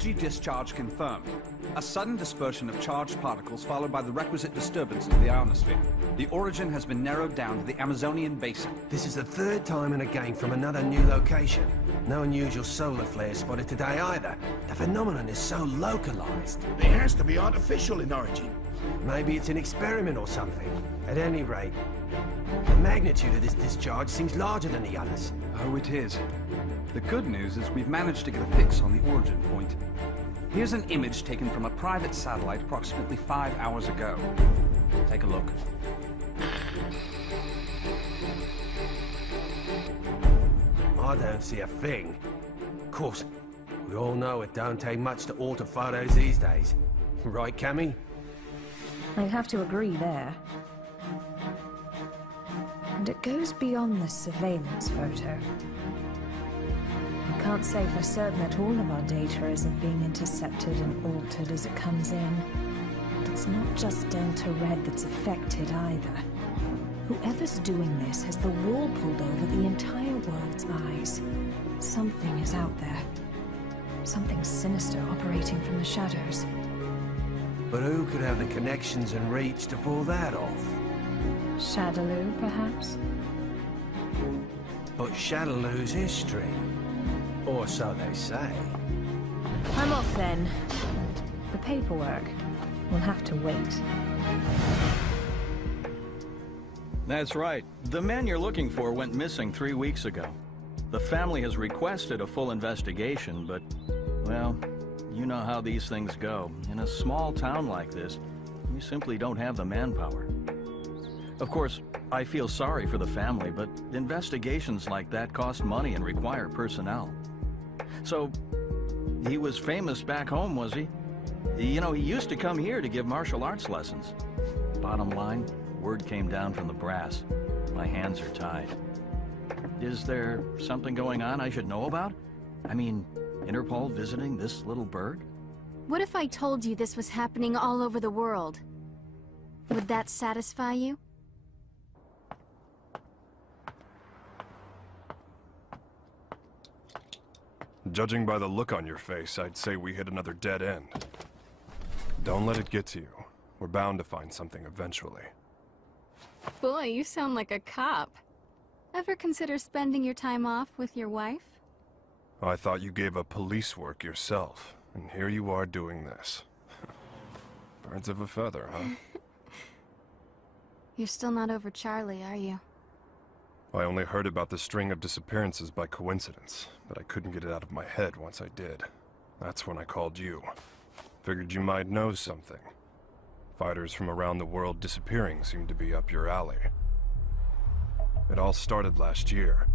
Energy discharge confirmed. A sudden dispersion of charged particles followed by the requisite disturbance of the ionosphere. The origin has been narrowed down to the Amazonian basin. This is the third time in a game from another new location. No unusual solar flares spotted today either. The phenomenon is so localized. It has to be artificial in origin. Maybe it's an experiment or something. At any rate, the magnitude of this discharge seems larger than the others. Oh, it is. The good news is we've managed to get a fix on the origin point. Here's an image taken from a private satellite approximately 5 hours ago. Take a look. I don't see a thing. Of course, we all know it don't take much to alter photos these days. Right, Cammy? I'd have to agree there. And it goes beyond the surveillance photo. We can't say for certain that all of our data isn't being intercepted and altered as it comes in. But it's not just Delta Red that's affected either. Whoever's doing this has the wool pulled over the entire world's eyes. Something is out there. Something sinister operating from the shadows. But who could have the connections and reach to pull that off? Shadaloo, perhaps? But Shadaloo's history. Or so they say. I'm off then. The paperwork will have to wait. That's right. The man you're looking for went missing 3 weeks ago. The family has requested a full investigation, but, well, you know how these things go. In a small town like this, we simply don't have the manpower. Of course, I feel sorry for the family, but investigations like that cost money and require personnel. So, he was famous back home, was he? You know, he used to come here to give martial arts lessons. Bottom line, word came down from the brass. My hands are tied. Is there something going on I should know about? I mean, Interpol visiting this little bird? What if I told you this was happening all over the world? Would that satisfy you? Judging by the look on your face, I'd say we hit another dead end. Don't let it get to you. We're bound to find something eventually. Boy, you sound like a cop. Ever consider spending your time off with your wife? I thought you gave up police work yourself, and here you are doing this. Birds of a feather, huh? You're still not over Charlie, are you? I only heard about the string of disappearances by coincidence, but I couldn't get it out of my head once I did. That's when I called you. Figured you might know something. Fighters from around the world disappearing seemed to be up your alley. It all started last year.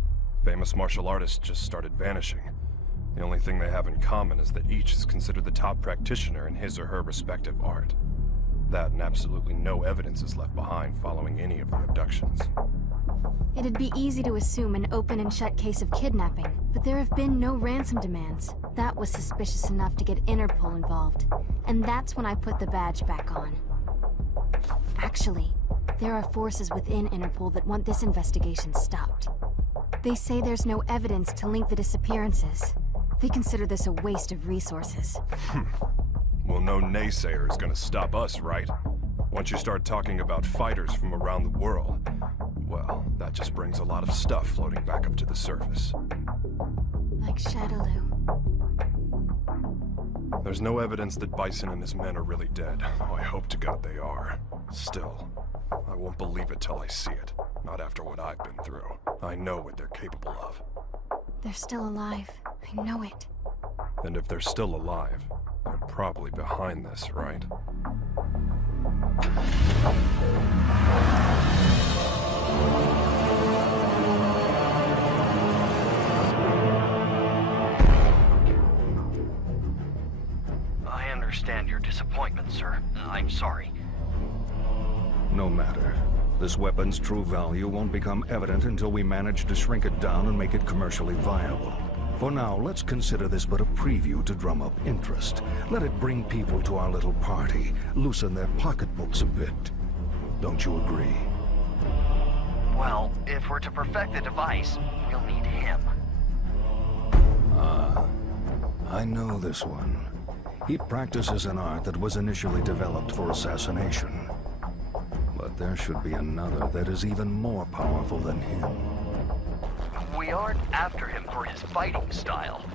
Famous martial artists just started vanishing. The only thing they have in common is that each is considered the top practitioner in his or her respective art. That and absolutely no evidence is left behind following any of the abductions. It'd be easy to assume an open and shut case of kidnapping, but there have been no ransom demands. That was suspicious enough to get Interpol involved, and that's when I put the badge back on. Actually, there are forces within Interpol that want this investigation stopped. They say there's no evidence to link the disappearances. They consider this a waste of resources. Well, no naysayer is gonna stop us, right? Once you start talking about fighters from around the world, well, that just brings a lot of stuff floating back up to the surface. Like Shadaloo. There's no evidence that Bison and his men are really dead. Oh, I hope to God they are. Still, I won't believe it till I see it. Not after what I've been through. I know what they're capable of. They're still alive. I know it. And if they're still alive, they're probably behind this, right? I understand your disappointment, sir. I'm sorry. No matter. This weapon's true value won't become evident until we manage to shrink it down and make it commercially viable. For now, let's consider this but a preview to drum up interest. Let it bring people to our little party, loosen their pocketbooks a bit. Don't you agree? Well, if we're to perfect the device, we'll need him. Ah, I know this one. He practices an art that was initially developed for assassination. But there should be another that is even more powerful than him. We aren't after him for his fighting style.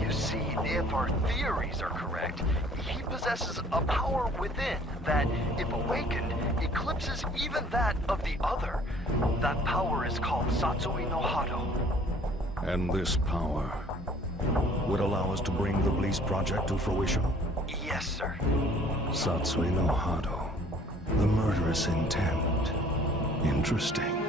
You see, if our theories are correct, he possesses a power within that, if awakened, eclipses even that of the other. That power is called Satsui no Hado. And this power would allow us to bring the Bliss Project to fruition? Yes, sir. Satsui no Hado. The murderous intent. Interesting.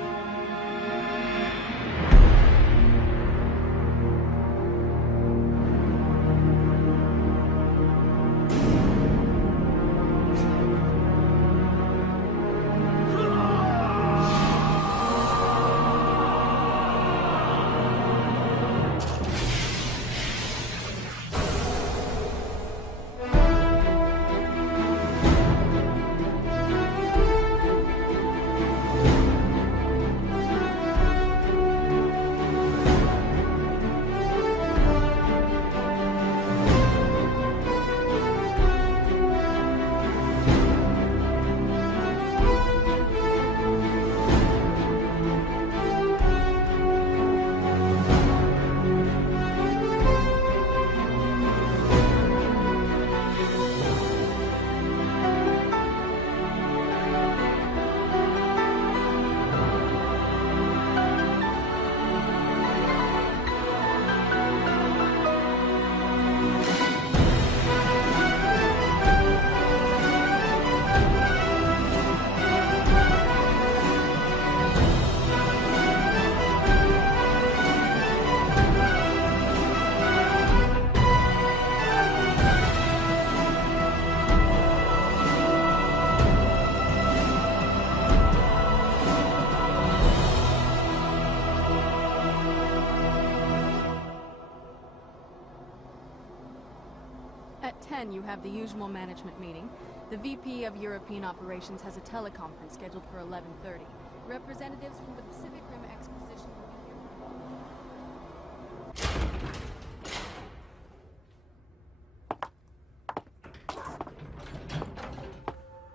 At 10, you have the usual management meeting. The VP of European Operations has a teleconference scheduled for 11:30. Representatives from the Pacific Rim Exposition will be here.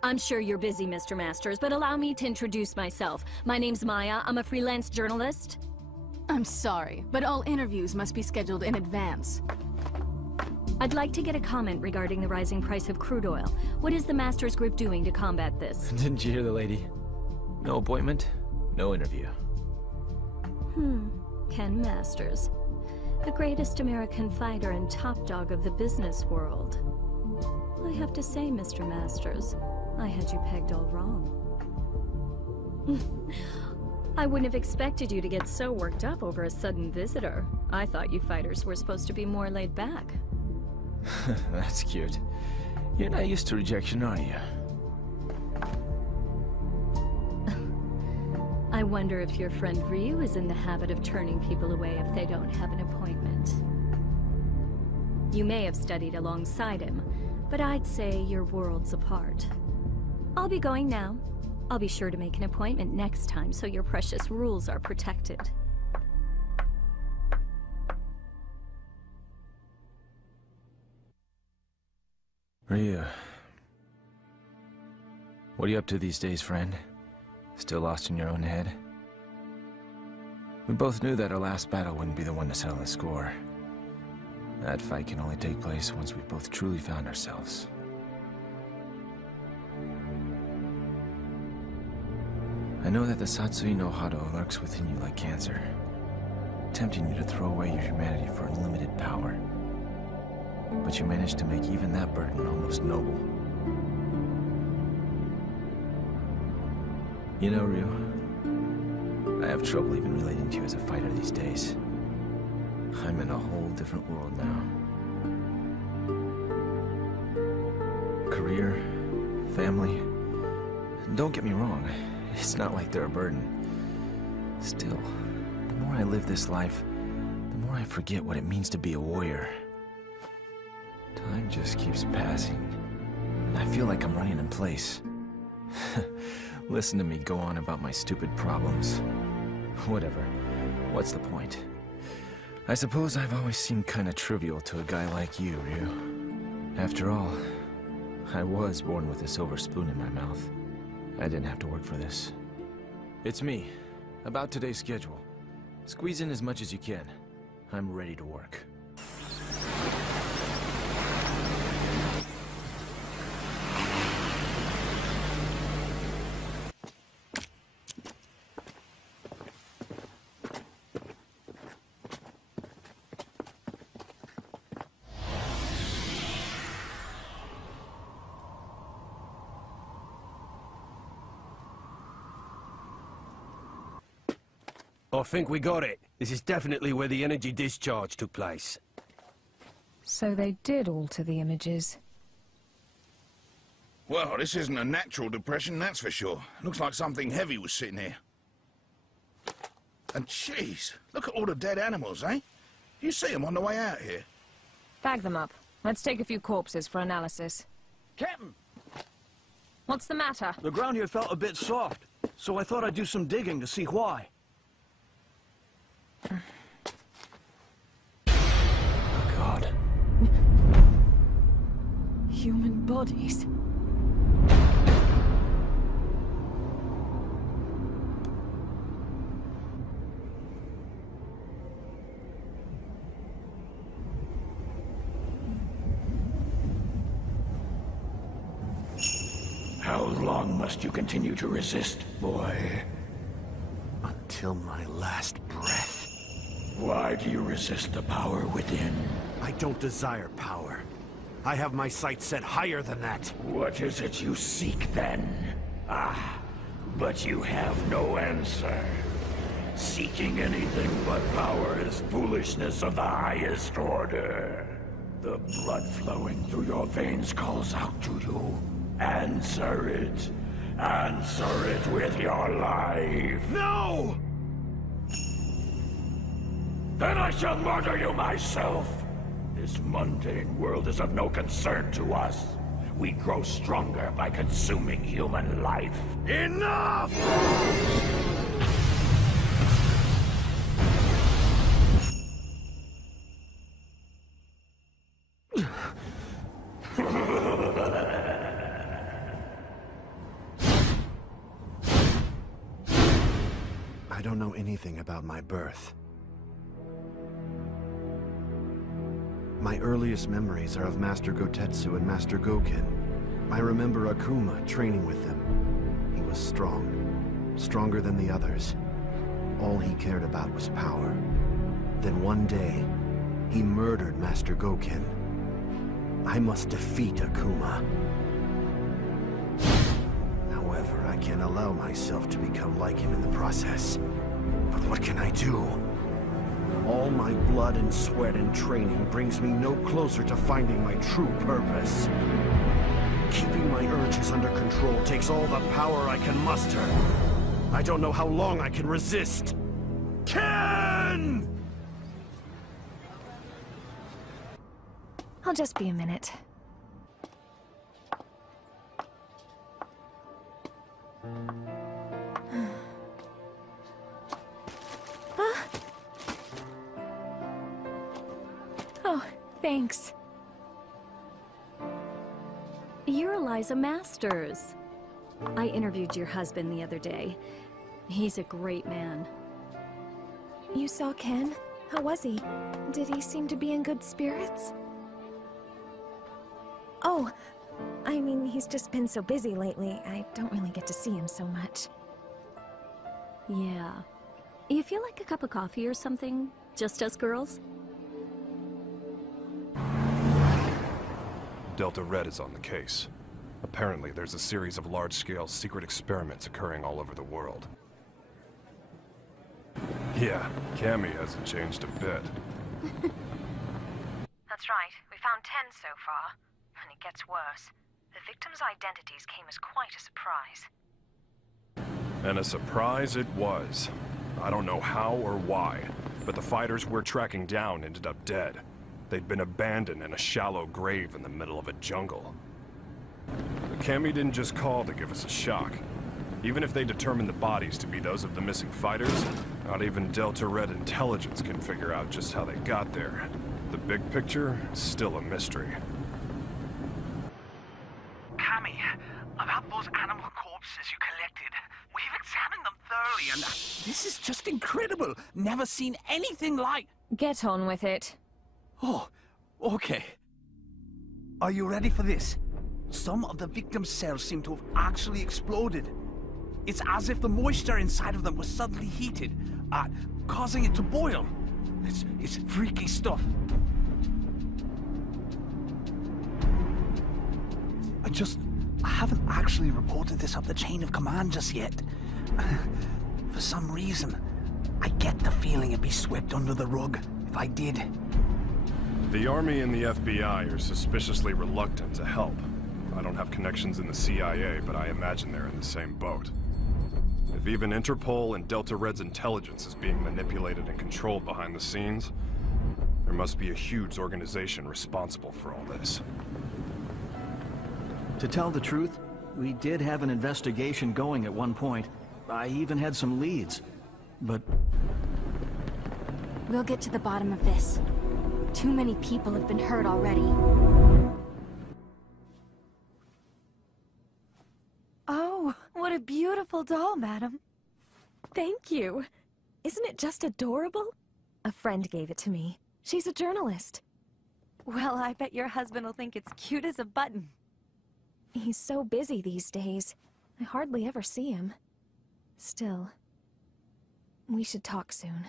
I'm sure you're busy, Mr. Masters, but allow me to introduce myself. My name's Maya. I'm a freelance journalist. I'm sorry, but all interviews must be scheduled in advance. I'd like to get a comment regarding the rising price of crude oil. What is the Masters Group doing to combat this? Didn't you hear the lady? No appointment, no interview. Ken Masters. The greatest American fighter and top dog of the business world. I have to say, Mr. Masters, I had you pegged all wrong. I wouldn't have expected you to get so worked up over a sudden visitor. I thought you fighters were supposed to be more laid back. That's cute. You're not used to rejection, are you? I wonder if your friend Ryu is in the habit of turning people away if they don't have an appointment. You may have studied alongside him, but I'd say you're worlds apart. I'll be going now. I'll be sure to make an appointment next time so your precious rules are protected. Ryu. What are you up to these days, friend? Still lost in your own head? We both knew that our last battle wouldn't be the one to settle the score. That fight can only take place once we've both truly found ourselves. I know that the Satsui no Hado lurks within you like cancer, tempting you to throw away your humanity for unlimited power. But you managed to make even that burden almost noble. You know, Ryu, I have trouble even relating to you as a fighter these days. I'm in a whole different world now. Career, family. Don't get me wrong, it's not like they're a burden. Still, the more I live this life, the more I forget what it means to be a warrior. Time just keeps passing, and I feel like I'm running in place. Listen to me go on about my stupid problems. Whatever. What's the point? I suppose I've always seemed kinda trivial to a guy like you, Ryu. After all, I was born with a silver spoon in my mouth. I didn't have to work for this. It's me. About today's schedule. Squeeze in as much as you can. I'm ready to work. I think we got it. This is definitely where the energy discharge took place. So they did alter the images. Well, this isn't a natural depression, that's for sure. Looks like something heavy was sitting here. And jeez, look at all the dead animals, eh? You see them on the way out here. Bag them up. Let's take a few corpses for analysis. Captain! What's the matter? The ground here felt a bit soft, so I thought I'd do some digging to see why. Oh, God. Human bodies. How long must you continue to resist, boy? Until my last breath. Why do you resist the power within? I don't desire power. I have my sights set higher than that. What is it you seek, then? Ah, but you have no answer. Seeking anything but power is foolishness of the highest order. The blood flowing through your veins calls out to you. Answer it. Answer it with your life. No! Then I shall murder you myself. This mundane world is of no concern to us. We grow stronger by consuming human life. Enough! I don't know anything about my birth. My earliest memories are of Master Gotetsu and Master Goken. I remember Akuma training with them. He was strong, stronger than the others. All he cared about was power. Then one day, he murdered Master Goken. I must defeat Akuma. However, I can't allow myself to become like him in the process. But what can I do? All my blood and sweat and training brings me no closer to finding my true purpose. Keeping my urges under control takes all the power I can muster. I don't know how long I can resist. Ken! I'll just be a minute. Oh, thanks. You're Eliza Masters. I interviewed your husband the other day. He's a great man. You saw Ken? How was he? Did he seem to be in good spirits? Oh, I mean, he's just been so busy lately. I don't really get to see him so much. Yeah. You feel like a cup of coffee or something? Just us girls? Delta Red is on the case. Apparently, there's a series of large-scale secret experiments occurring all over the world. Yeah, Cammy hasn't changed a bit. That's right. We found 10 so far. And it gets worse. The victims' identities came as quite a surprise. And a surprise it was. I don't know how or why, but the fighters we're tracking down ended up dead. They'd been abandoned in a shallow grave in the middle of a jungle. Cammy didn't just call to give us a shock. Even if they determined the bodies to be those of the missing fighters, not even Delta Red intelligence can figure out just how they got there. The big picture is still a mystery. those animal corpses you collected. We've examined them thoroughly, and this is just incredible. Never seen anything like... Get on with it. Oh, okay. Are you ready for this? Some of the victims' cells seem to have actually exploded. It's as if the moisture inside of them was suddenly heated, causing it to boil. It's freaky stuff. I haven't actually reported this up the chain of command just yet. For some reason, I get the feeling it'd be swept under the rug if I did. The Army and the FBI are suspiciously reluctant to help. I don't have connections in the CIA, but I imagine they're in the same boat. If even Interpol and Delta Red's intelligence is being manipulated and controlled behind the scenes, there must be a huge organization responsible for all this. To tell the truth, we did have an investigation going at one point. I even had some leads, but... We'll get to the bottom of this. Too many people have been hurt already. Oh, what a beautiful doll, madam. Thank you. Isn't it just adorable? A friend gave it to me. She's a journalist. Well, I bet your husband will think it's cute as a button. He's so busy these days. I hardly ever see him. Still, we should talk soon.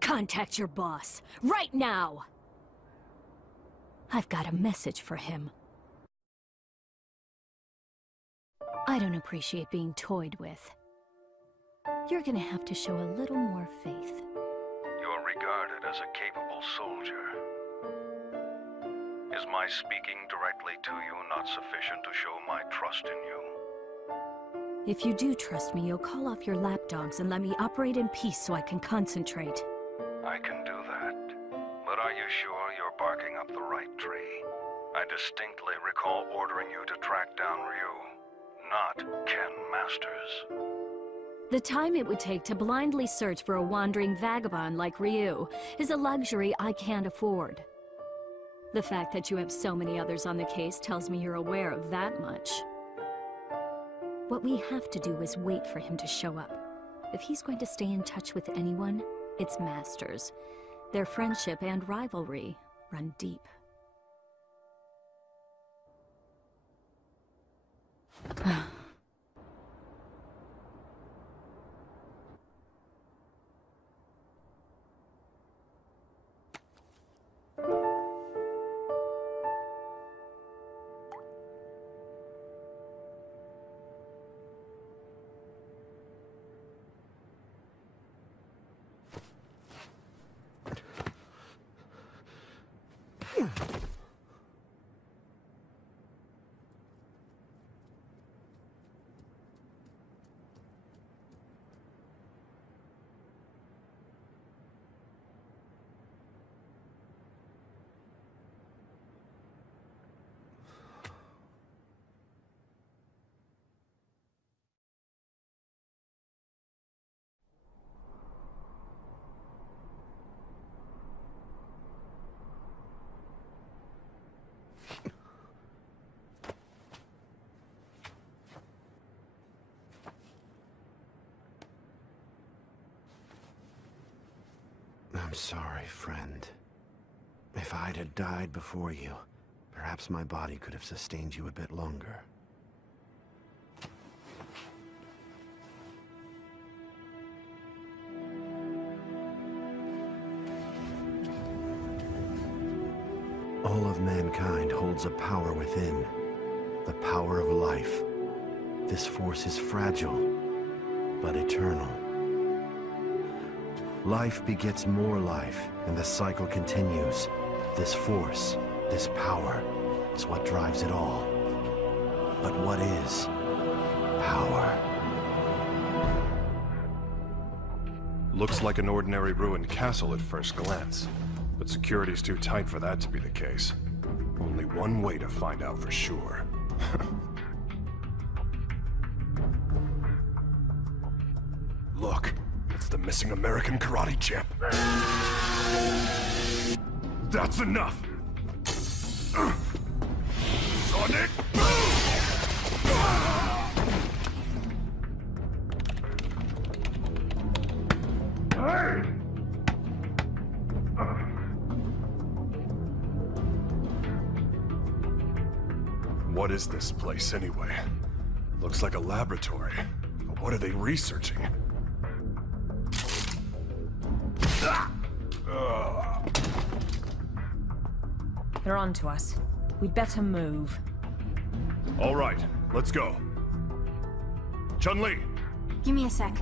Contact your boss, right now! I've got a message for him. I don't appreciate being toyed with. You're gonna have to show a little more faith. You're regarded as a capable soldier. Is my speaking directly to you not sufficient to show my trust in you? If you do trust me, you'll call off your lapdogs and let me operate in peace so I can concentrate. I can do that. But are you sure you're barking up the right tree? I distinctly recall ordering you to track down Ryu, not Ken Masters. The time it would take to blindly search for a wandering vagabond like Ryu is a luxury I can't afford. The fact that you have so many others on the case tells me you're aware of that much. What we have to do is wait for him to show up. If he's going to stay in touch with anyone, it's Masters. Their friendship and rivalry run deep. I'm sorry, friend. If I'd had died before you, perhaps my body could have sustained you a bit longer. All of mankind holds a power within, the power of life. This force is fragile, but eternal. Life begets more life, and the cycle continues. This force This power is what drives it all. But what is power? Looks like an ordinary ruined castle at first glance, but security's too tight for that to be the case. Only one way to find out for sure. Look, it's the missing American karate champ. That's enough! Sonic Boom! Hey! What is this place, anyway? Looks like a laboratory. But what are they researching? They're on to us. We'd better move. All right, let's go. Chun-Li! Give me a sec.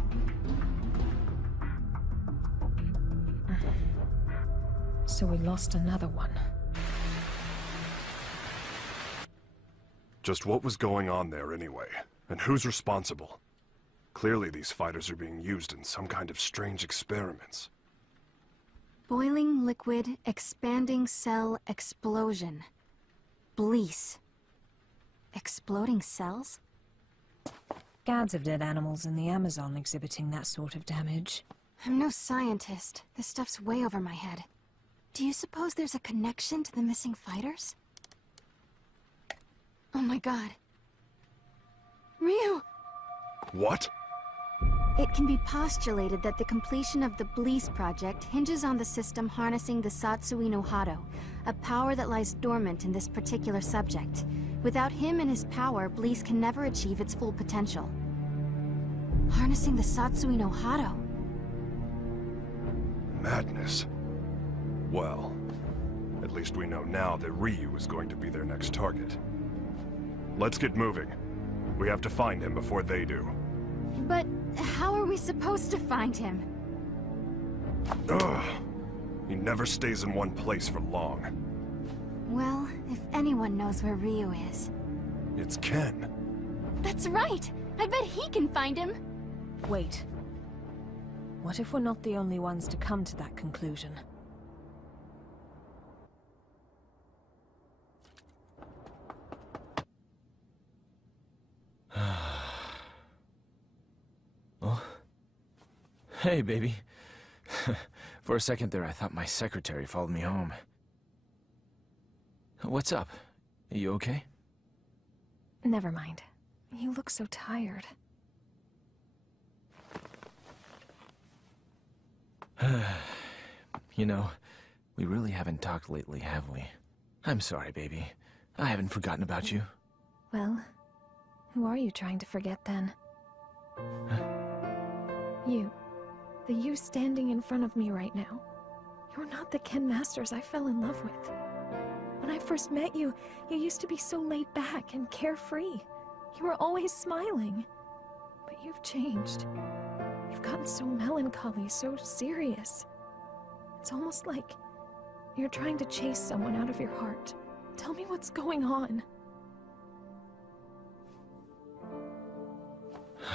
So we lost another one. Just what was going on there anyway? And who's responsible? Clearly these fighters are being used in some kind of strange experiments. Boiling liquid, expanding cell explosion. Blease. Exploding cells? Gads of dead animals in the Amazon exhibiting that sort of damage. I'm no scientist. This stuff's way over my head. Do you suppose there's a connection to the missing fighters? Oh my god. Ryu! What? It can be postulated that the completion of the Blease project hinges on the system harnessing the Satsui no Hado, a power that lies dormant in this particular subject. Without him and his power, Blease can never achieve its full potential. Harnessing the Satsui no Hado. Madness. Well, at least we know now that Ryu is going to be their next target. Let's get moving. We have to find him before they do. But how are we supposed to find him? Ugh. He never stays in one place for long. Well, if anyone knows where Ryu is... It's Ken. That's right! I bet he can find him! Wait. What if we're not the only ones to come to that conclusion? Oh. Hey, baby. For a second there, I thought my secretary followed me home. What's up? Are you okay? Never mind. You look so tired. You know, we really haven't talked lately, have we? I'm sorry, baby. I haven't forgotten about you. Well, who are you trying to forget then? Huh? You. The you standing in front of me right now. You're not the Ken Masters I fell in love with. When I first met you, you used to be so laid back and carefree. You were always smiling. But you've changed. You've gotten so melancholy, so serious. It's almost like you're trying to chase someone out of your heart. Tell me what's going on.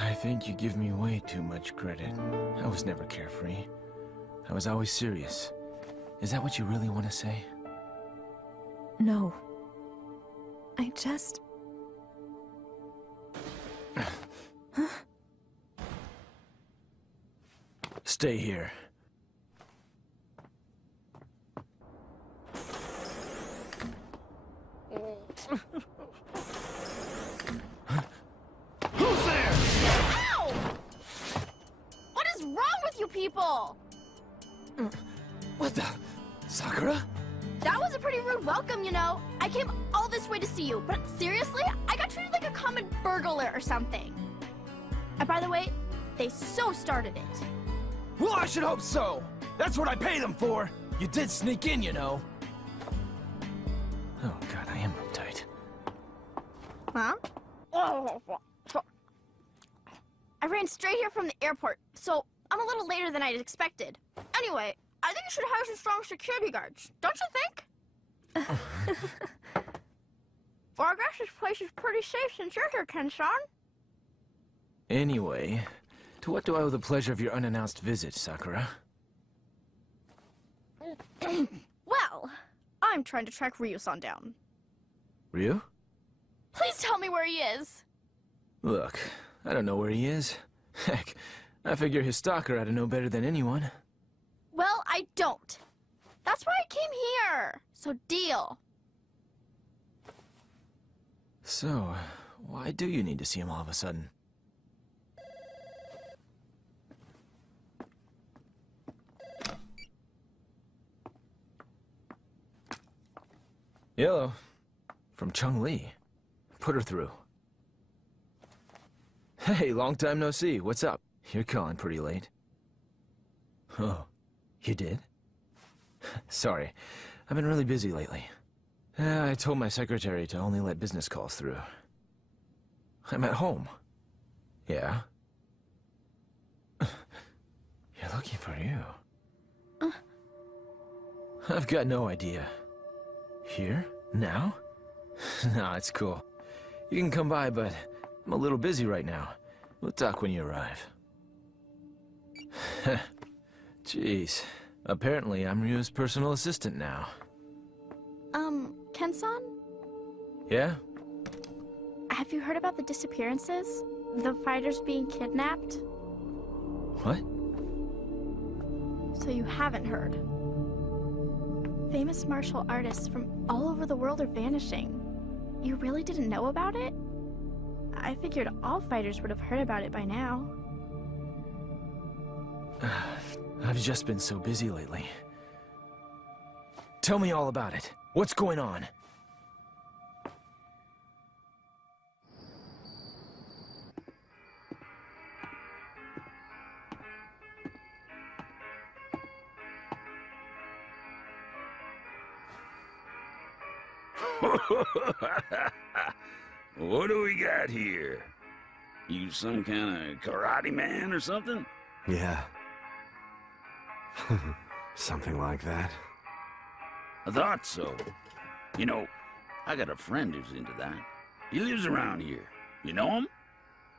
I think you give me way too much credit. I was never carefree. I was always serious. Is that what you really want to say? No. I just... Huh? Stay here. Who's there? Ow! What is wrong with you people? What the? Sakura? That was a pretty rude welcome, you know. I came all this way to see you, but seriously, I got treated like a common burglar or something. And by the way, they so started it. Well, I should hope so. That's what I pay them for. You did sneak in, you know. Oh, God, I am uptight. Huh? I ran straight here from the airport, so I'm a little later than I'd expected. Anyway, I think you should hire some strong security guards, don't you think? Well, I guess this place is pretty safe since you're here, Ken-san. Anyway, to what do I owe the pleasure of your unannounced visit, Sakura? Well, I'm trying to track Ryu-san down. Ryu? Please tell me where he is. Look, I don't know where he is. Heck, I figure his stalker ought to know better than anyone. Well, I don't. That's why I came here. So deal. So, why do you need to see him all of a sudden? Hello. From Chun-Li. Put her through. Hey, long time no see. What's up? You're calling pretty late. Oh, you did? Sorry, I've been really busy lately. I told my secretary to only let business calls through. I'm at home. Yeah? You're looking for you. I've got no idea. Here? Now? Nah, it's cool. You can come by, but I'm a little busy right now. We'll talk when you arrive. Jeez. Apparently, I'm Ryu's personal assistant now. Ken-san? Yeah? Have you heard about the disappearances? The fighters being kidnapped? What? So you haven't heard. Famous martial artists from all over the world are vanishing. You really didn't know about it? I figured all fighters would have heard about it by now. I've just been so busy lately. Tell me all about it. What's going on? What do we got here? You some kind of karate man or something? Yeah. Something like that. I thought so. You know, I got a friend who's into that. He lives around here. You know him?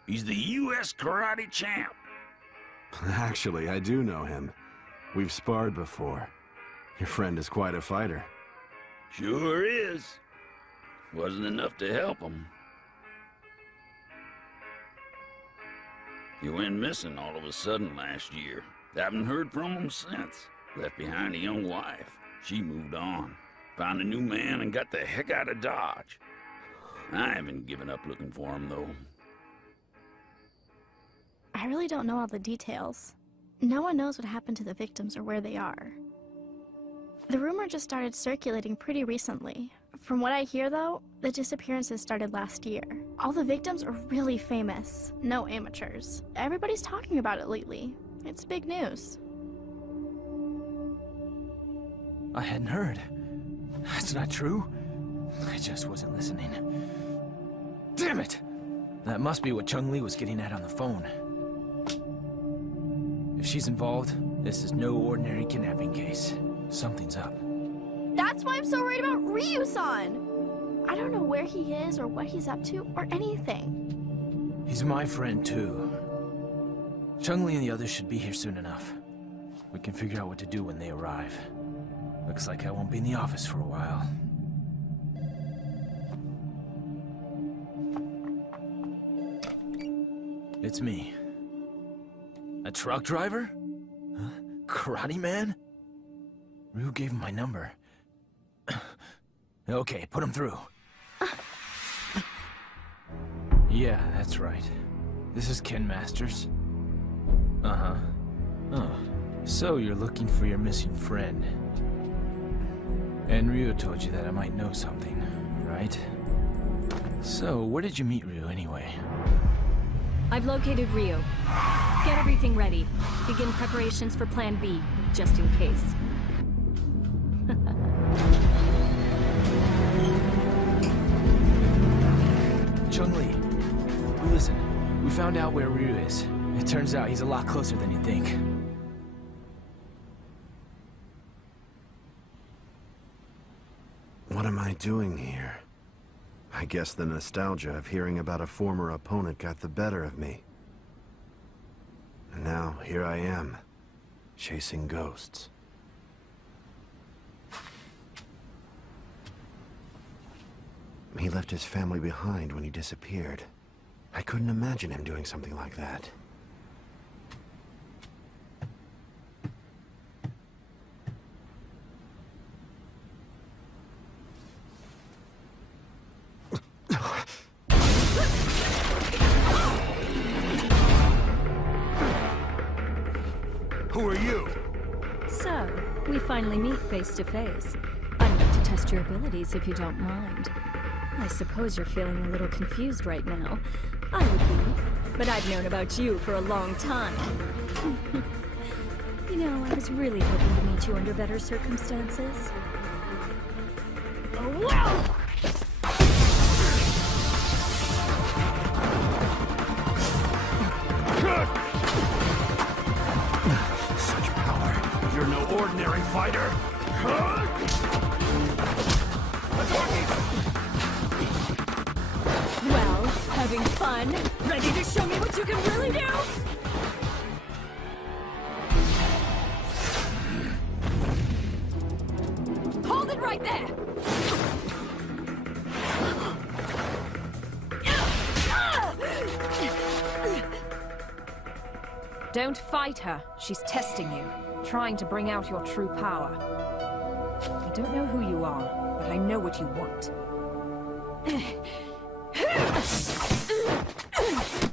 He's the U.S. karate champ. Actually, I do know him. We've sparred before. Your friend is quite a fighter. Sure is. Wasn't enough to help him. He went missing all of a sudden last year. Haven't heard from him since. Left behind a young wife. She moved on. Found a new man and got the heck out of Dodge. I haven't given up looking for him, though. I really don't know all the details. No one knows what happened to the victims or where they are. The rumor just started circulating pretty recently. From what I hear, though, the disappearances started last year. All the victims are really famous. No amateurs. Everybody's talking about it lately. It's big news. I hadn't heard. That's not true. I just wasn't listening. Damn it! That must be what Chun-Li was getting at on the phone. If she's involved, this is no ordinary kidnapping case. Something's up. That's why I'm so worried about Ryu-san! I don't know where he is or what he's up to or anything. He's my friend, too. Chun-Li and the others should be here soon enough. We can figure out what to do when they arrive. Looks like I won't be in the office for a while. It's me. A truck driver? Huh? Karate man? Ryu gave him my number. Okay, put him through. Yeah, that's right. This is Ken Masters. Uh-huh. Oh, so you're looking for your missing friend. And Ryu told you that I might know something, right? So, where did you meet Ryu anyway? I've located Ryu. Get everything ready. Begin preparations for Plan B, just in case. Chun-Li, listen. We found out where Ryu is. It turns out he's a lot closer than you think. What am I doing here? I guess the nostalgia of hearing about a former opponent got the better of me. And now, here I am, chasing ghosts. He left his family behind when he disappeared. I couldn't imagine him doing something like that. Who are you? So, we finally meet face to face. I'd like to test your abilities if you don't mind. I suppose you're feeling a little confused right now. I would be, but I've known about you for a long time. You know, I was really hoping to meet you under better circumstances. Oh, wow! Such power. You're no ordinary fighter. Well, having fun? Ready to show me what you can really do? Hold it right there! Don't fight her. She's testing you, trying to bring out your true power. I don't know who you are, but I know what you want.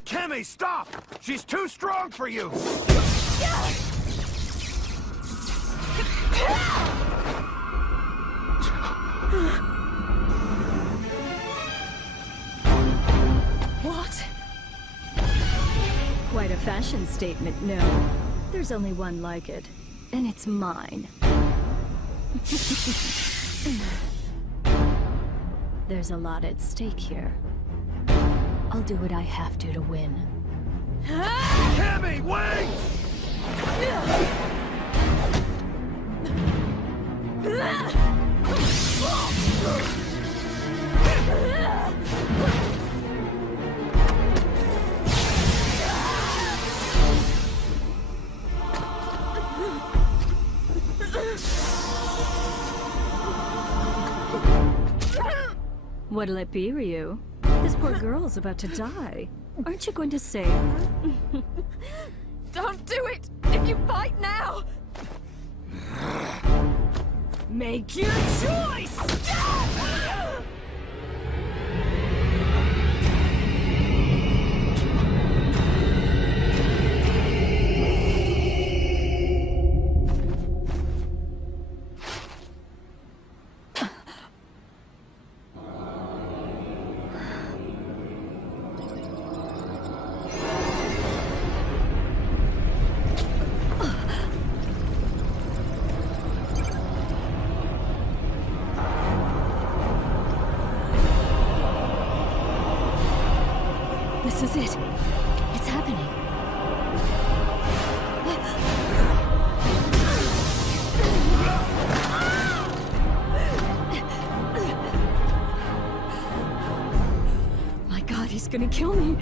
Cammy, stop! She's too strong for you! What? Quite a fashion statement, no. There's only one like it, and it's mine. There's a lot at stake here. I'll do what I have to win. Cammy, wait! What'll it be, Ryu? This poor girl's about to die. Aren't you going to save her? Don't do it! If you fight now! Make your choice! This is it. It's happening. My God, he's gonna kill me.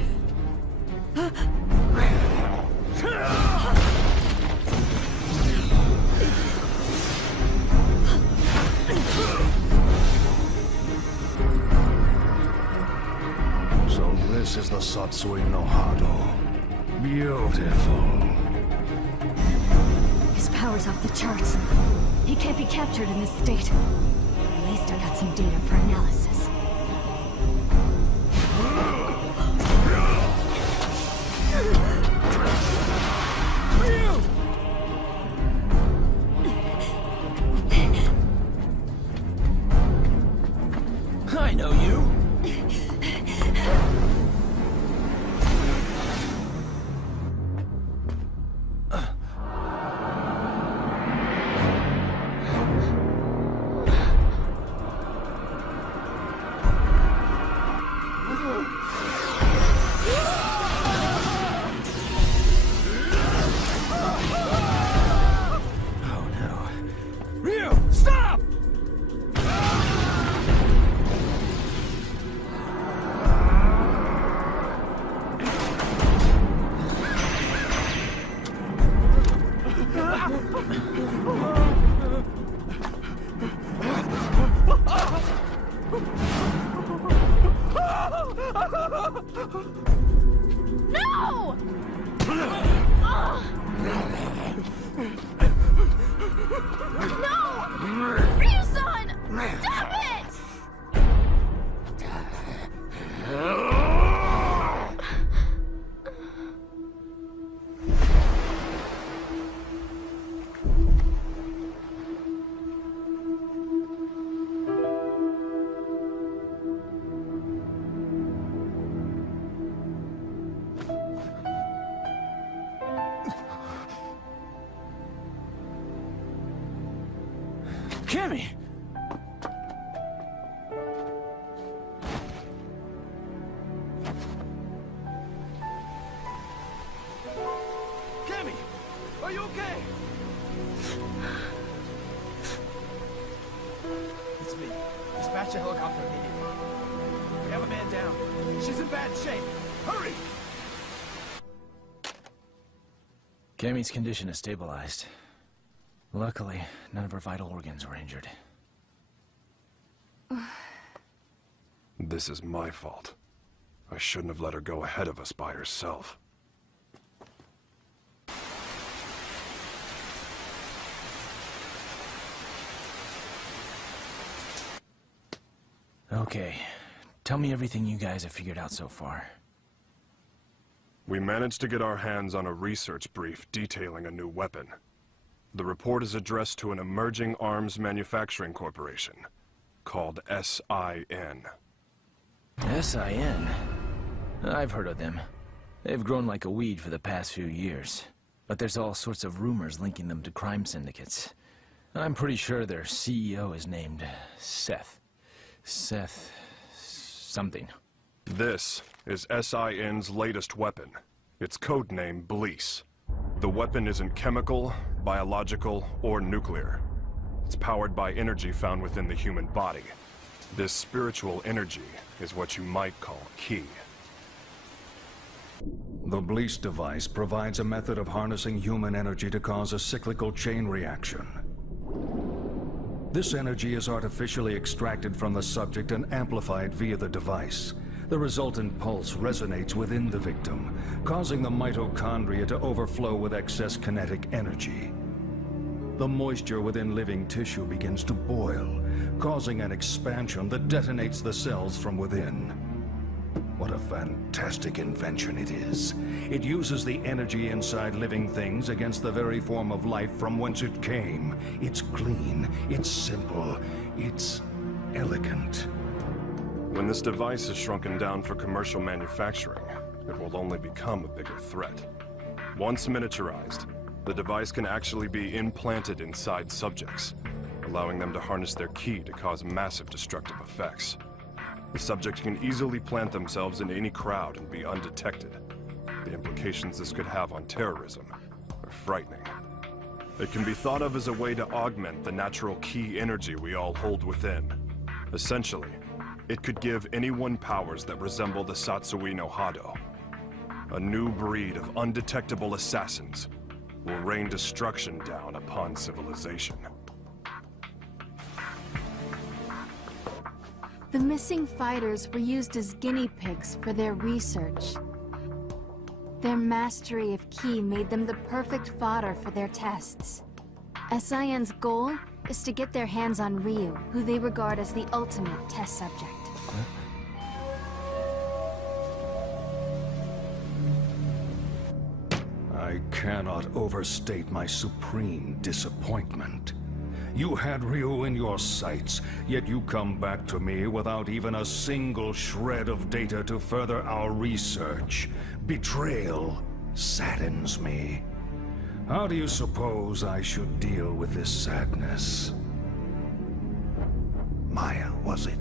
So this is the Satsui no Hado. Beautiful. His power's off the charts. He can't be captured in this state. At least I got some data for analysis. I know you. No! Ryusan! Stop it! Cammy! Cammy! Are you okay? It's me. Dispatch a helicopter immediately. We have a man down. She's in bad shape. Hurry! Cammy's condition is stabilized. Luckily, none of her vital organs were injured. This is my fault. I shouldn't have let her go ahead of us by herself. Okay. Tell me everything you guys have figured out so far. We managed to get our hands on a research brief detailing a new weapon. The report is addressed to an emerging arms manufacturing corporation called SIN. SIN? I've heard of them. They've grown like a weed for the past few years. But there's all sorts of rumors linking them to crime syndicates. I'm pretty sure their CEO is named Seth. Seth... something. This is SIN's latest weapon. Its codename Bleece. The weapon isn't chemical, biological, or nuclear. It's powered by energy found within the human body. This spiritual energy is what you might call ki. The Bleece device provides a method of harnessing human energy to cause a cyclical chain reaction. This energy is artificially extracted from the subject and amplified via the device. The resultant pulse resonates within the victim, causing the mitochondria to overflow with excess kinetic energy. The moisture within living tissue begins to boil, causing an expansion that detonates the cells from within. What a fantastic invention it is. It uses the energy inside living things against the very form of life from whence it came. It's clean, it's simple, it's elegant. When this device is shrunken down for commercial manufacturing, it will only become a bigger threat. Once miniaturized, the device can actually be implanted inside subjects, allowing them to harness their ki to cause massive destructive effects. The subject can easily plant themselves in any crowd and be undetected. The implications this could have on terrorism are frightening. It can be thought of as a way to augment the natural ki energy we all hold within. Essentially, it could give anyone powers that resemble the Satsui no Hado. A new breed of undetectable assassins will rain destruction down upon civilization. The missing fighters were used as guinea pigs for their research. Their mastery of ki made them the perfect fodder for their tests. SIN's goal is to get their hands on Ryu, who they regard as the ultimate test subject. I cannot overstate my supreme disappointment. You had Ryu in your sights, yet you come back to me without even a single shred of data to further our research. Betrayal saddens me. How do you suppose I should deal with this sadness? Maya, was it?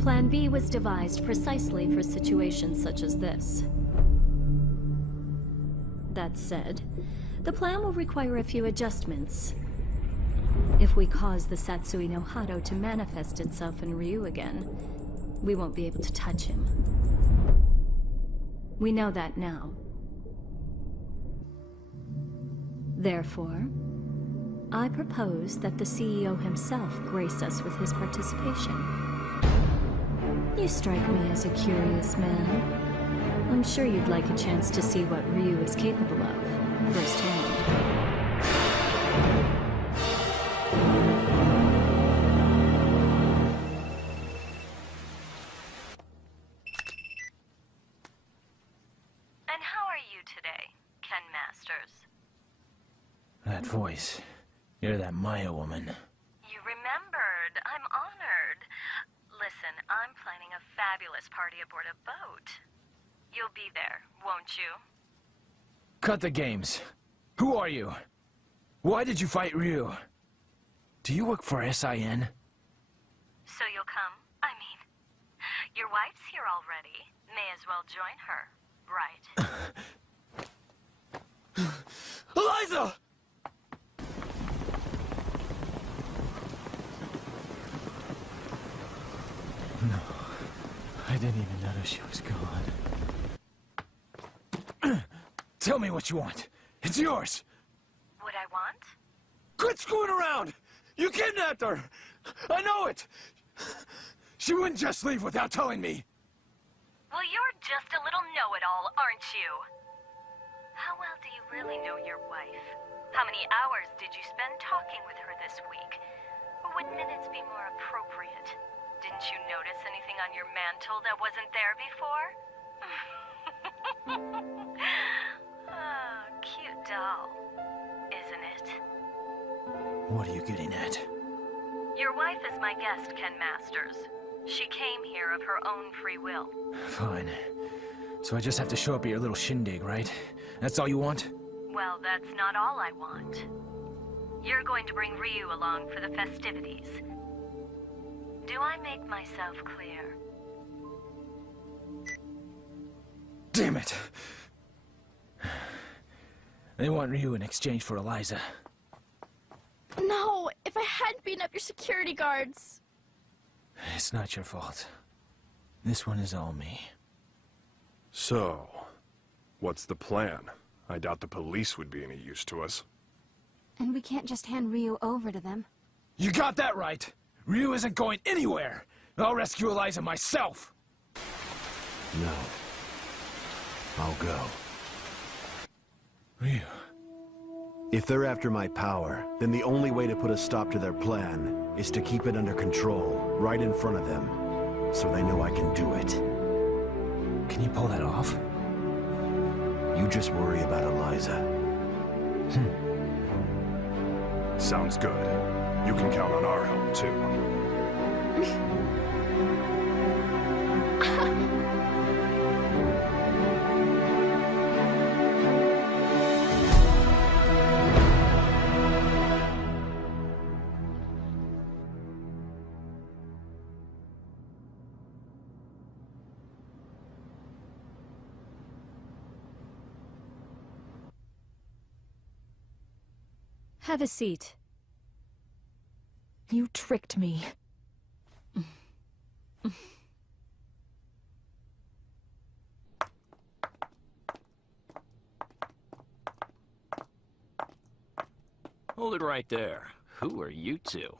Plan B was devised precisely for situations such as this. That said, the plan will require a few adjustments. If we cause the Satsui no Hado to manifest itself in Ryu again, we won't be able to touch him. We know that now. Therefore, I propose that the CEO himself grace us with his participation. You strike me as a curious man. I'm sure you'd like a chance to see what Ryu is capable of, firsthand. And how are you today, Ken Masters? That voice. You're that Maya woman. You remembered. I'm honored. Listen, I'm planning a fabulous party aboard a boat. You'll be there, won't you? Cut the games. Who are you? Why did you fight Ryu? Do you work for SIN? So you'll come? I mean, your wife's here already. May as well join her, right? Eliza! No, I didn't even notice she was gone. Tell me what you want. It's yours. What I want? Quit screwing around! You kidnapped her! I know it! She wouldn't just leave without telling me. Well, you're just a little know-it-all, aren't you? How well do you really know your wife? How many hours did you spend talking with her this week? Or would minutes be more appropriate? Didn't you notice anything on your mantle that wasn't there before? Oh, cute doll, isn't it? What are you getting at? Your wife is my guest, Ken Masters. She came here of her own free will. Fine. So I just have to show up at your little shindig, right? That's all you want? Well, that's not all I want. You're going to bring Ryu along for the festivities. Do I make myself clear? Damn it! They want Ryu in exchange for Eliza. No! If I hadn't beaten up your security guards! It's not your fault. This one is all me. So, what's the plan? I doubt the police would be any use to us. And we can't just hand Ryu over to them. You got that right! Ryu isn't going anywhere! I'll rescue Eliza myself! No. I'll go. Ryu. If they're after my power, then the only way to put a stop to their plan is to keep it under control, right in front of them, so they know I can do it. Can you pull that off? You just worry about Eliza. Sounds good. You can count on our help, too. Have a seat. You tricked me. Hold it right there. Who are you two?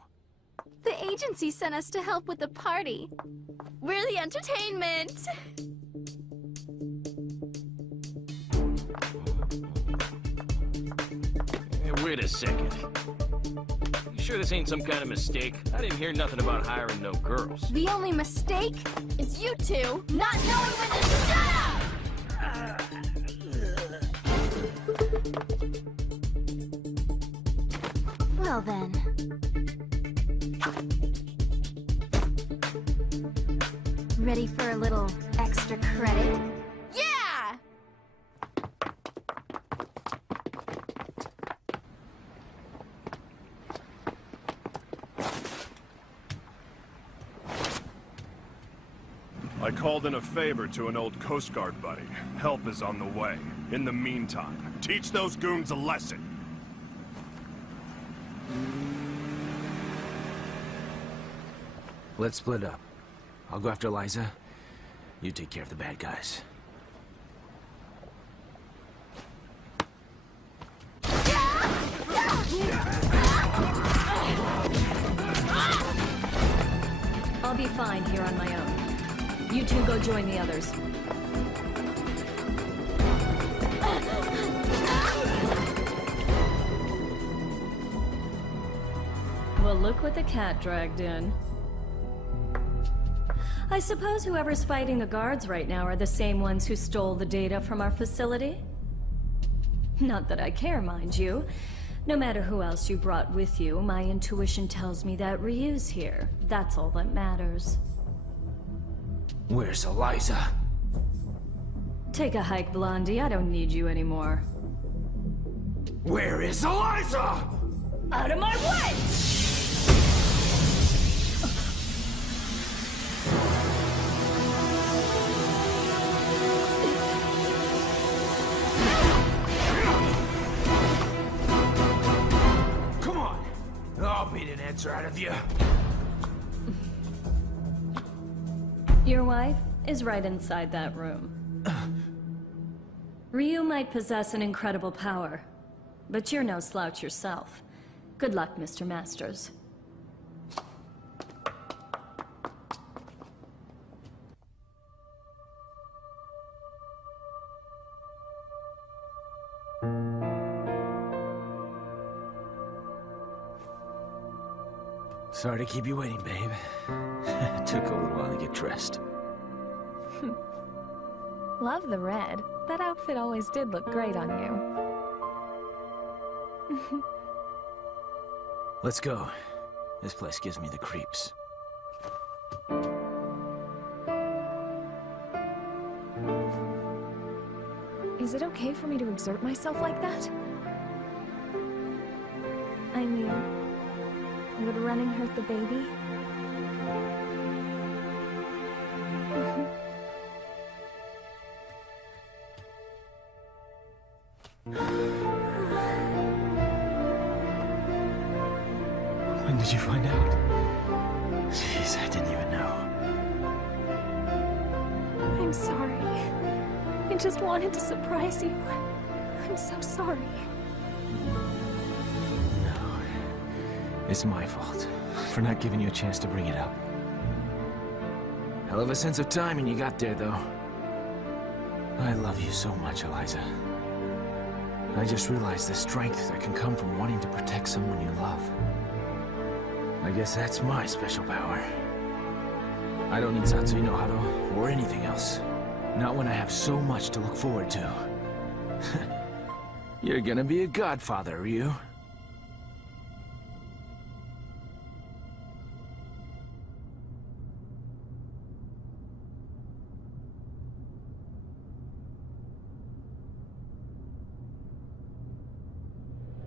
The agency sent us to help with the party. We're the entertainment. Hey, wait a second. You sure this ain't some kind of mistake? I didn't hear nothing about hiring no girls. The only mistake is you two not knowing when to shut up! Well then. Ready for a little extra credit? Yeah! I called in a favor to an old Coast Guard buddy. Help is on the way. In the meantime, teach those goons a lesson. Let's split up. I'll go after Eliza. You take care of the bad guys. I'll be fine here on my own. You two go join the others. look what the cat dragged in. I suppose whoever's fighting the guards right now are the same ones who stole the data from our facility? Not that I care, mind you. No matter who else you brought with you, my intuition tells me that Ryu's here. That's all that matters. Where's Eliza? Take a hike, Blondie. I don't need you anymore. Where is Eliza? Out of my way! Come on! I'll beat an answer out of you. Your wife is right inside that room. Ryu might possess an incredible power, but you're no slouch yourself. Good luck, Mr. Masters. Sorry to keep you waiting, babe. It took a little while to get dressed. Love the red. That outfit always did look great on you. Let's go. This place gives me the creeps. Is it okay for me to exert myself like that? I mean, would running hurt the baby? When did you find out? Jeez, I didn't even know. I'm sorry. I just wanted to surprise you. I'm so sorry. No. It's my fault for not giving you a chance to bring it up. Hell of a sense of timing you got there, though. I love you so much, Eliza. I just realized the strength that can come from wanting to protect someone you love. I guess that's my special power. I don't need Satsui no Hado or anything else. Not when I have so much to look forward to. You're gonna be a godfather, Ryu.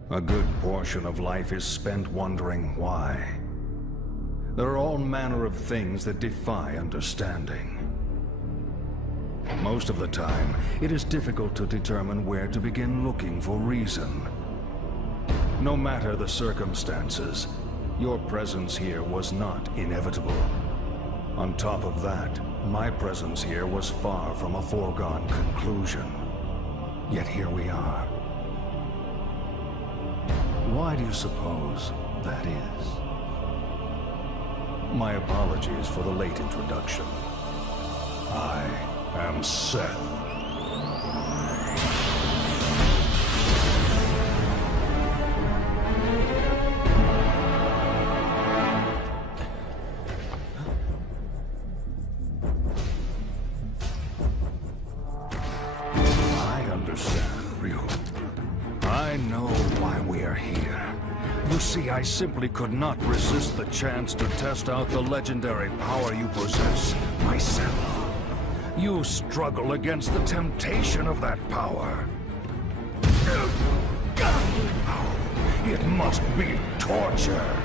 A good portion of life is spent wondering why. There are all manner of things that defy understanding. Most of the time, it is difficult to determine where to begin looking for reason. No matter the circumstances, your presence here was not inevitable. On top of that, my presence here was far from a foregone conclusion. Yet here we are. Why do you suppose that is? My apologies for the late introduction. I am Seth. I understand, Ryu. I know why we are here. You see, I simply could not resist the chance to test out the legendary power you possess myself. You struggle against the temptation of that power. It must be torture.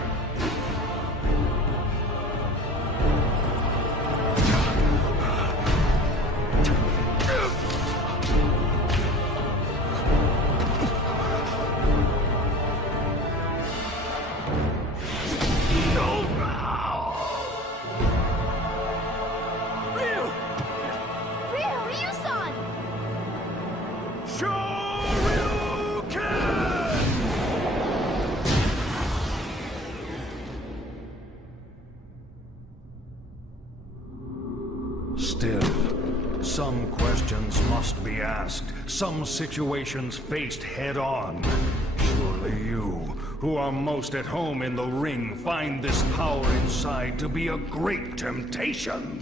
Still, some questions must be asked, some situations faced head-on. Surely you, who are most at home in the ring find this power inside to be a great temptation.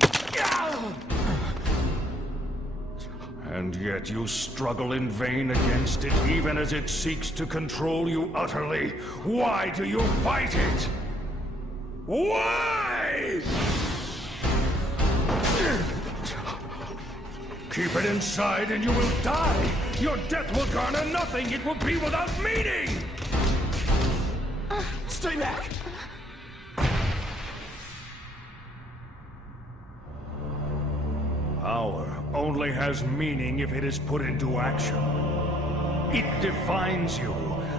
And yet you struggle in vain against it, even as it seeks to control you utterly. Why do you fight it? Why? Keep it inside and you will die. Your death will garner nothing. It will be without meaning. Stay back! Power only has meaning if it is put into action. It defines you.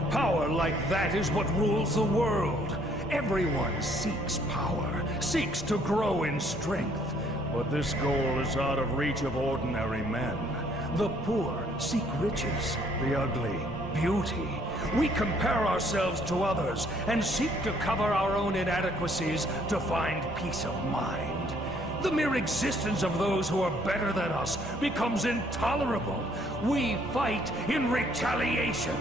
Power like that is what rules the world. Everyone seeks power, seeks to grow in strength. But this goal is out of reach of ordinary men. The poor seek riches, the ugly, beauty. We compare ourselves to others and seek to cover our own inadequacies to find peace of mind. The mere existence of those who are better than us becomes intolerable. We fight in retaliation.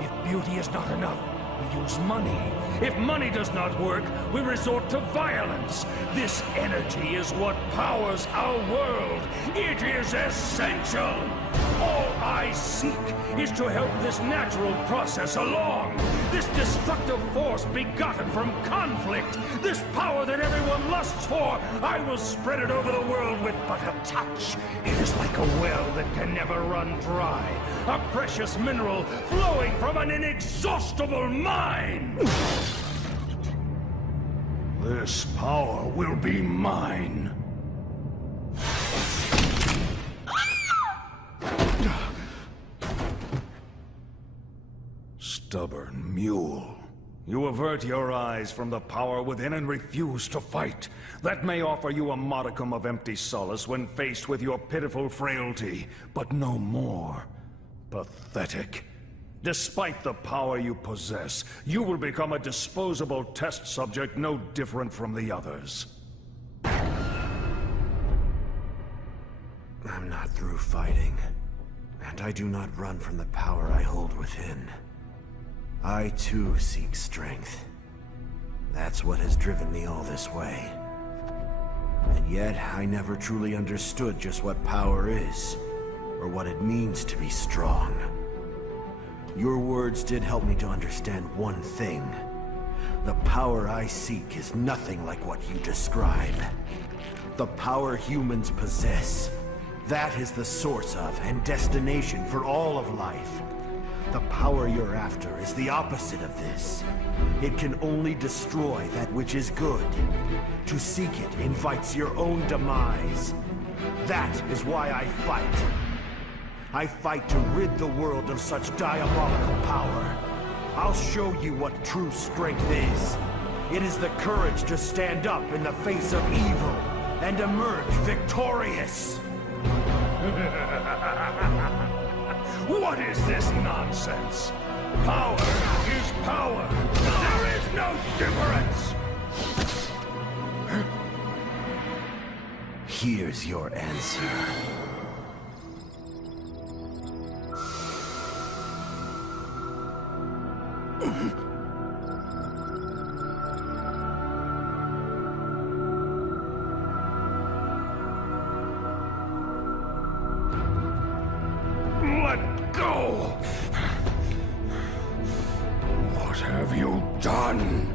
If beauty is not enough, we use money. If money does not work, we resort to violence. This energy is what powers our world. It is essential. All I seek is to help this natural process along. This destructive force begotten from conflict. This power that everyone lusts for. I will spread it over the world with but a touch. It is like a well that can never run dry. A precious mineral flowing from an inexhaustible mine. This power will be mine. Stubborn mule. You avert your eyes from the power within and refuse to fight. That may offer you a modicum of empty solace when faced with your pitiful frailty, but no more. Pathetic. Despite the power you possess, you will become a disposable test subject no different from the others. I'm not through fighting, and I do not run from the power I hold within. I too seek strength. That's what has driven me all this way. And yet, I never truly understood just what power is, or what it means to be strong. Your words did help me to understand one thing. The power I seek is nothing like what you describe. The power humans possess, that is the source of and destination for all of life. The power you're after is the opposite of this. It can only destroy that which is good. To seek it invites your own demise. That is why I fight. I fight to rid the world of such diabolical power. I'll show you what true strength is. It is the courage to stand up in the face of evil and emerge victorious. What is this nonsense? Power is power. There is no difference. Here's your answer. Let go! What have you done?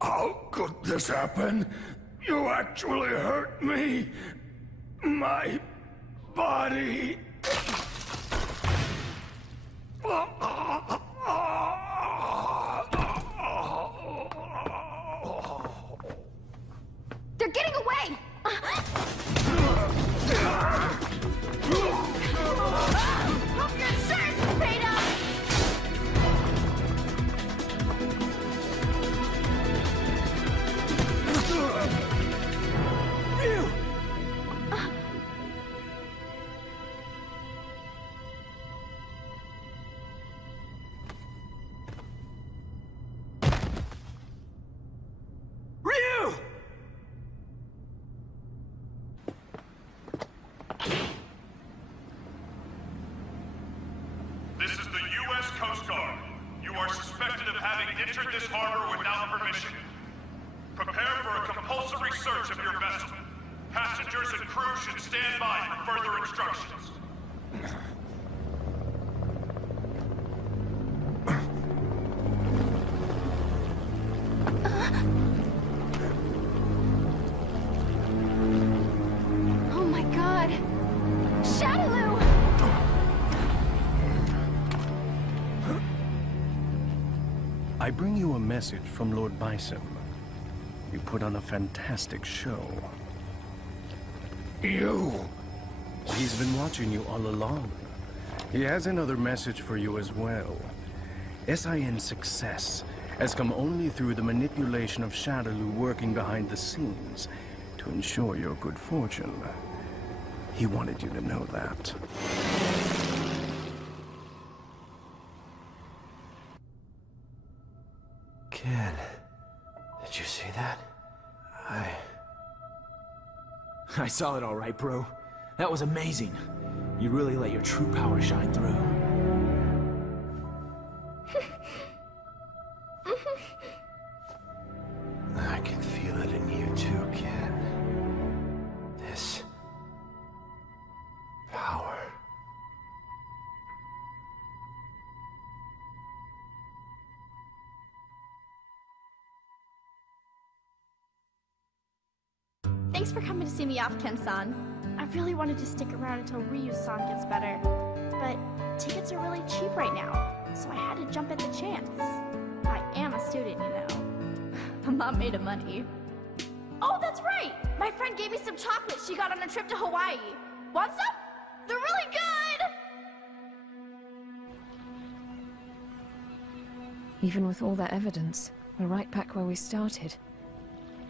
How could this happen? You actually hurt me. My body. having entered this harbor without permission. Prepare for a compulsory search of your vessel. Passengers and crew should stand by for further instructions. Oh my god! Shadaloo! I bring you a message from Lord Bison. You put on a fantastic show. You? He's been watching you all along. He has another message for you as well. SIN's success has come only through the manipulation of Shadaloo working behind the scenes to ensure your good fortune. He wanted you to know that. Ken, did you see that? I saw it all right, bro. That was amazing. You really let your true power shine through. I can feel it in you too, Ken. This power. Thanks for coming to see me off, Ken-san. I really wanted to stick around until Ryu-san gets better, but tickets are really cheap right now, so I had to jump at the chance. I am a student, you know. I'm not made of money. Oh, that's right! My friend gave me some chocolates she got on a trip to Hawaii. Want some? They're really good! Even with all that evidence, we're right back where we started.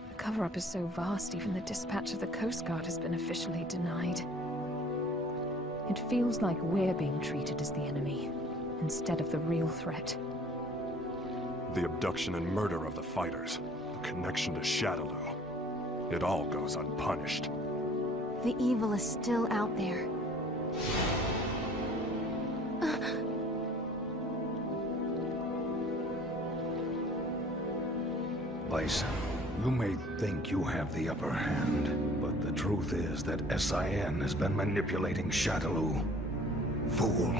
The cover-up is so vast, even the dispatch of the Coast Guard has been officially denied. It feels like we're being treated as the enemy, instead of the real threat. The abduction and murder of the fighters, the connection to Shadaloo. It all goes unpunished. The evil is still out there. Bison, you may think you have the upper hand, but the truth is that SIN has been manipulating Shadaloo. Fool.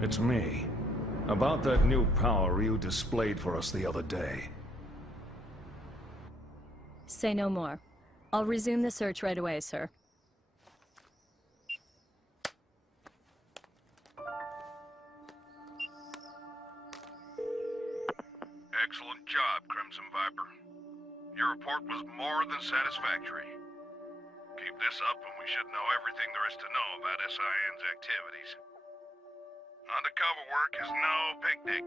It's me. About that new power you displayed for us the other day. Say no more. I'll resume the search right away, sir. Excellent job, Crimson Viper. Your report was more than satisfactory. Keep this up and we should know everything there is to know about SIN's activities. Undercover work is no picnic.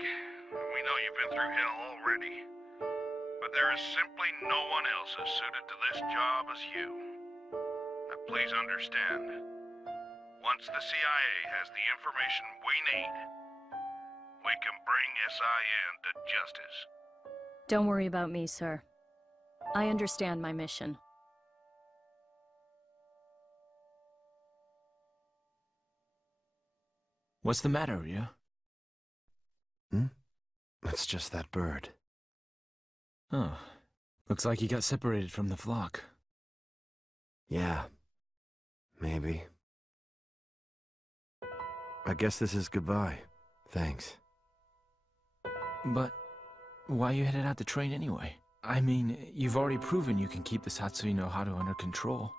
We know you've been through hell already. But there is simply no one else as suited to this job as you. Now please understand, once the CIA has the information we need, we can bring SIN to justice. Don't worry about me, sir. I understand my mission. What's the matter, Ryu? It's just that bird. Oh. Looks like he got separated from the flock. Yeah. Maybe. I guess this is goodbye. Thanks. But why you headed out to train anyway? I mean, you've already proven you can keep this Hatsui no Haru under control.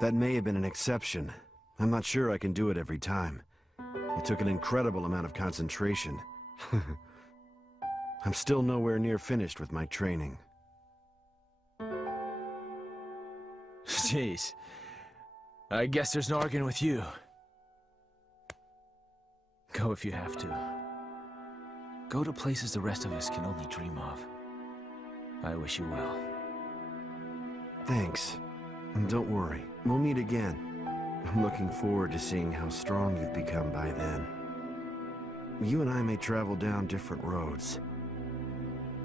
That may have been an exception. I'm not sure I can do it every time. It took an incredible amount of concentration. I'm still nowhere near finished with my training. Jeez. I guess there's no arguing with you. Go if you have to. Go to places the rest of us can only dream of. I wish you well. Thanks. And don't worry, we'll meet again. I'm looking forward to seeing how strong you've become by then. You and I may travel down different roads,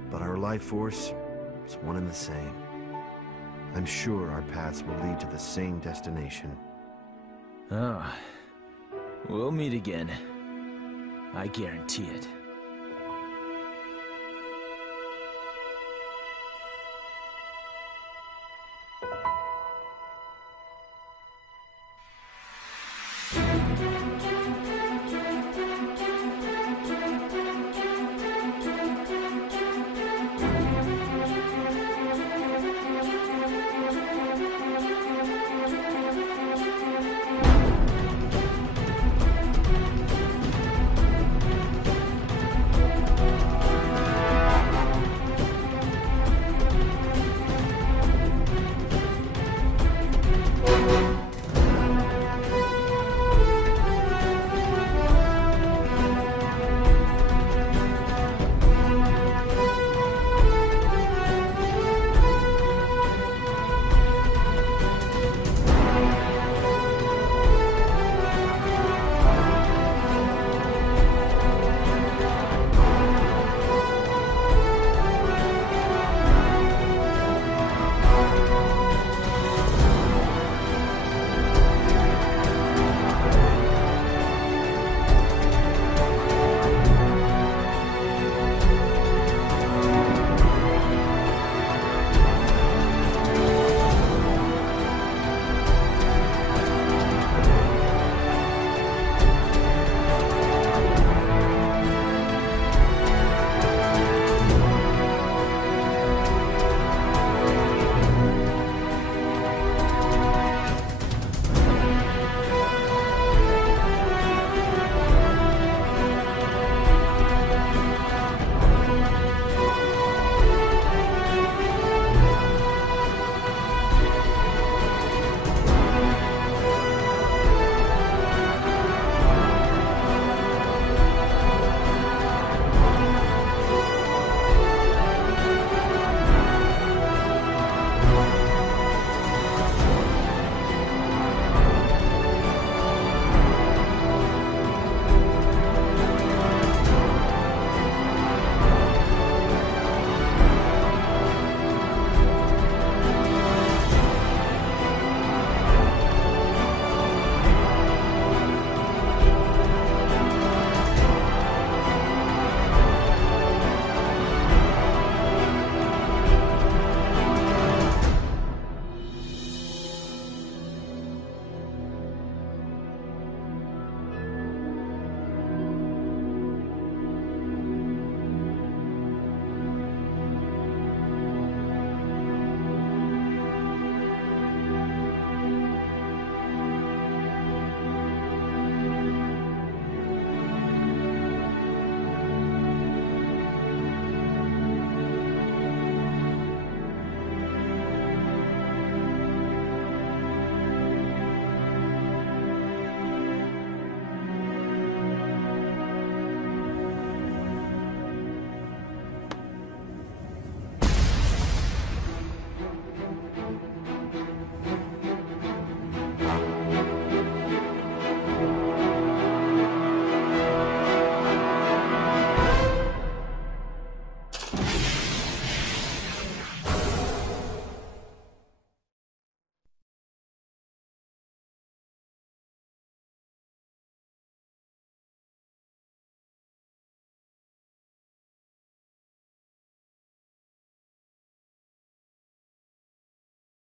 but our life force is one and the same. I'm sure our paths will lead to the same destination. Oh, we'll meet again. I guarantee it.